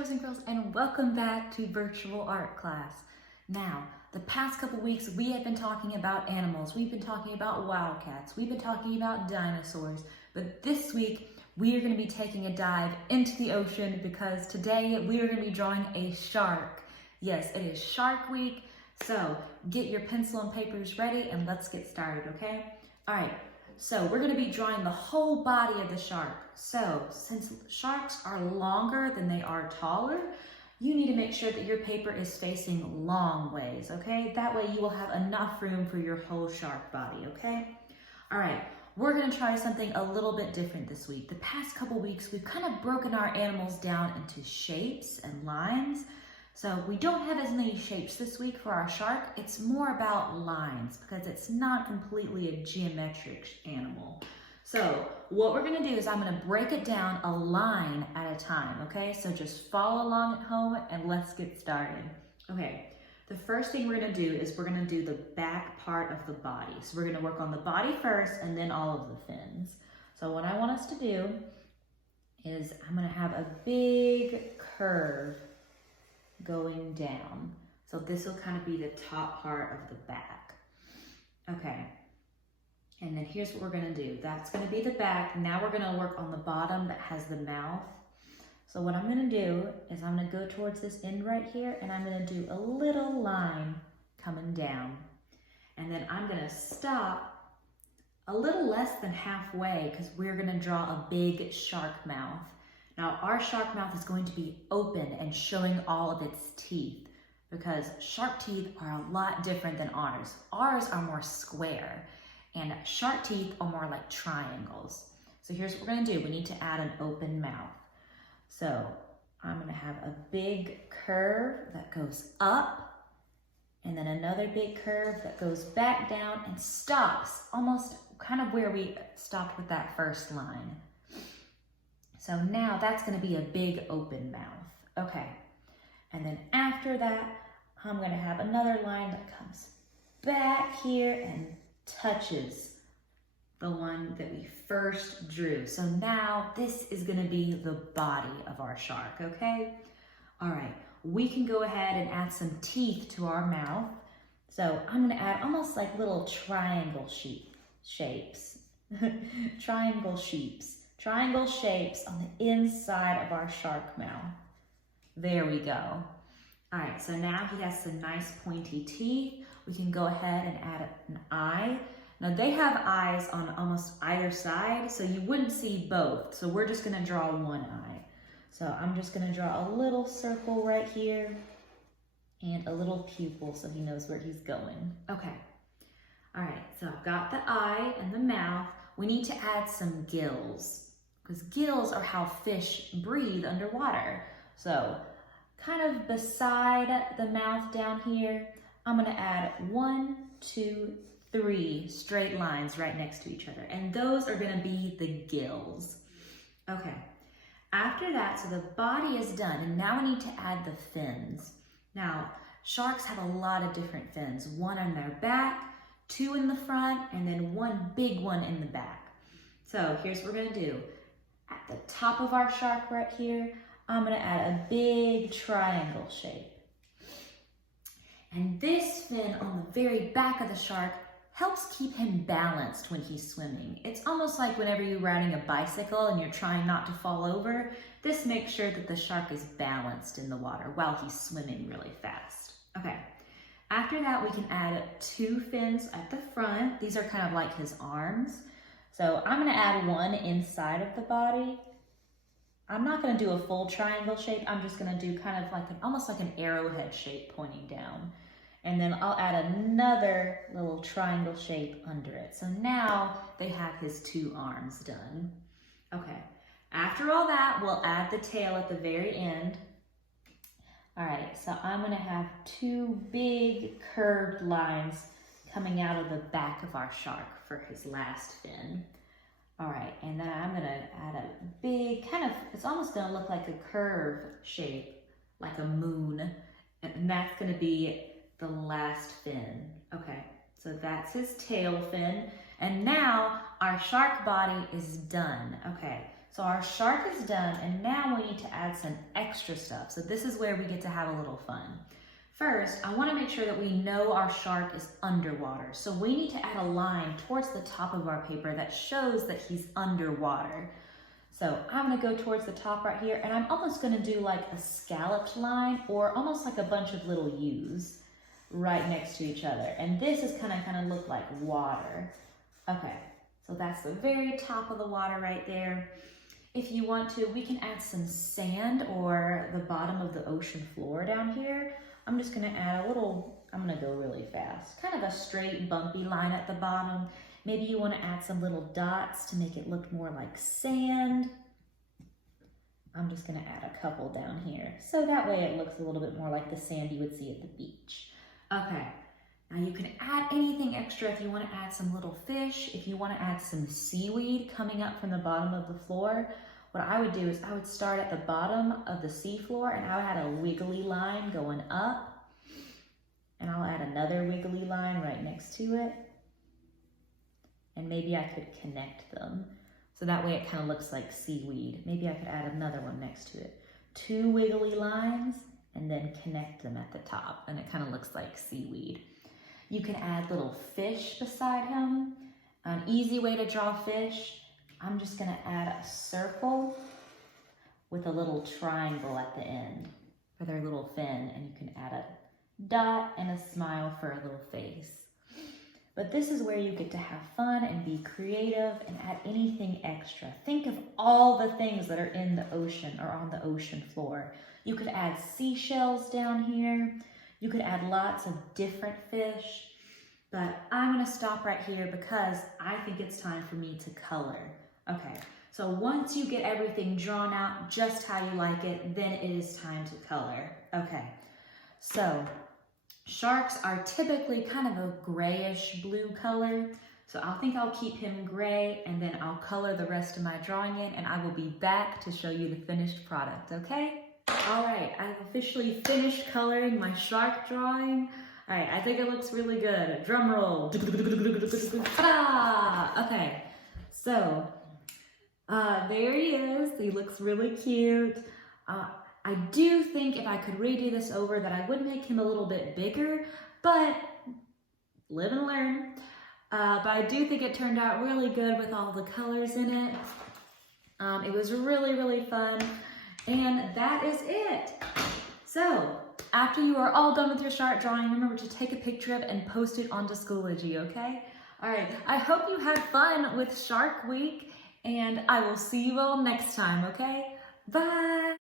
boys and girls, and welcome back to virtual art class. Now, the past couple weeks we have been talking about animals, we've been talking about wildcats, we've been talking about dinosaurs, but this week we are going to be taking a dive into the ocean because today we are going to be drawing a shark. Yes, it is Shark Week, so get your pencil and papers ready and let's get started, okay? All right. So we're going to be drawing the whole body of the shark. So since sharks are longer than they are taller, you need to make sure that your paper is facing long ways, okay? That way you will have enough room for your whole shark body, okay? All right, we're going to try something a little bit different this week. The past couple weeks, we've kind of broken our animals down into shapes and lines. So we don't have as many shapes this week for our shark. It's more about lines because it's not completely a geometric animal. So what we're gonna do is I'm gonna break it down a line at a time, okay? So just follow along at home and let's get started. Okay, the first thing we're gonna do is we're gonna do the back part of the body. So we're gonna work on the body first and then all of the fins. So what I want us to do is I'm gonna have a big curve going down. So this will kind of be the top part of the back. Okay, and then here's what we're gonna do. That's gonna be the back. Now we're gonna work on the bottom that has the mouth. So what I'm gonna do is I'm gonna go towards this end right here and I'm gonna do a little line coming down. And then I'm gonna stop a little less than halfway because we're gonna draw a big shark mouth. Now, our shark mouth is going to be open and showing all of its teeth because shark teeth are a lot different than ours. Ours are more square and shark teeth are more like triangles. So here's what we're gonna do. We need to add an open mouth. So I'm gonna have a big curve that goes up and then another big curve that goes back down and stops almost kind of where we stopped with that first line. So now that's gonna be a big open mouth. Okay, and then after that, I'm gonna have another line that comes back here and touches the one that we first drew. So now this is gonna be the body of our shark, okay? All right, we can go ahead and add some teeth to our mouth. So I'm gonna add almost like little triangle shapes. Triangle shapes on the inside of our shark mouth. There we go. All right, so now he has some nice pointy teeth. We can go ahead and add an eye. Now they have eyes on almost either side, so you wouldn't see both. So we're just gonna draw one eye. So I'm just gonna draw a little circle right here and a little pupil so he knows where he's going. Okay, all right, so I've got the eye and the mouth. We need to add some gills because gills are how fish breathe underwater. So kind of beside the mouth down here, I'm gonna add 1, 2, 3 straight lines right next to each other. And those are gonna be the gills. Okay, after that, so the body is done and now we need to add the fins. Now, sharks have a lot of different fins. One on their back, 2 in the front, and then one big one in the back. So here's what we're gonna do. At the top of our shark right here, I'm gonna add a big triangle shape. And this fin on the very back of the shark helps keep him balanced when he's swimming. It's almost like whenever you're riding a bicycle and you're trying not to fall over, this makes sure that the shark is balanced in the water while he's swimming really fast. Okay. After that, we can add 2 fins at the front. These are kind of like his arms. So I'm gonna add one inside of the body. I'm not gonna do a full triangle shape. I'm just gonna do kind of like almost like an arrowhead shape pointing down. And then I'll add another little triangle shape under it. So now they have his 2 arms done. Okay, after all that, we'll add the tail at the very end. All right, so I'm gonna have 2 big curved lines coming out of the back of our shark for his last fin. All right, and then I'm gonna add a big, it's almost gonna look like a curve shape, like a moon, and that's gonna be the last fin. Okay, so that's his tail fin, and now our shark body is done. Okay, So our shark is done, and now we need to add some extra stuff. So this is where we get to have a little fun. First, I want to make sure that we know our shark is underwater. So we need to add a line towards the top of our paper that shows that he's underwater. So I'm going to go towards the top right here, and I'm almost going to do like a scalloped line, or almost like a bunch of little U's right next to each other. And this is kind of look like water. Okay, so that's the very top of the water right there. If you want to, we can add some sand or the bottom of the ocean floor down here. I'm just gonna add a little, I'm gonna go really fast, kind of a straight bumpy line at the bottom. Maybe you wanna add some little dots to make it look more like sand. I'm just gonna add a couple down here. So that way it looks a little bit more like the sand you would see at the beach. Okay, now you can add anything extra if you wanna add some little fish, if you wanna add some seaweed coming up from the bottom of the floor. What I would do is I would start at the bottom of the seafloor, and I would add a wiggly line going up, and I'll add another wiggly line right next to it, and maybe I could connect them. So that way it kind of looks like seaweed. Maybe I could add another one next to it. 2 wiggly lines, and then connect them at the top, and it kind of looks like seaweed. You can add little fish beside him. An easy way to draw fish, I'm just gonna add a circle with a little triangle at the end for their little fin, and you can add a dot and a smile for a little face. But this is where you get to have fun and be creative and add anything extra. Think of all the things that are in the ocean or on the ocean floor. You could add seashells down here. You could add lots of different fish. But I'm gonna stop right here because I think it's time for me to color. Okay, so once you get everything drawn out just how you like it, then it is time to color. Okay, so sharks are typically kind of a grayish blue color. So I think I'll keep him gray, and then I'll color the rest of my drawing in, and I will be back to show you the finished product, okay? All right, I've officially finished coloring my shark drawing. All right, I think it looks really good. Drum roll. Ah, okay, so there he is. He looks really cute. I do think if I could redo this over that I would make him a little bit bigger, but live and learn. But I do think it turned out really good with all the colors in it. It was really, really fun. And that is it. So after you are all done with your shark drawing, remember to take a picture of it and post it onto Schoology, okay? All right, I hope you had fun with Shark Week, and I will see you all next time, okay? Bye!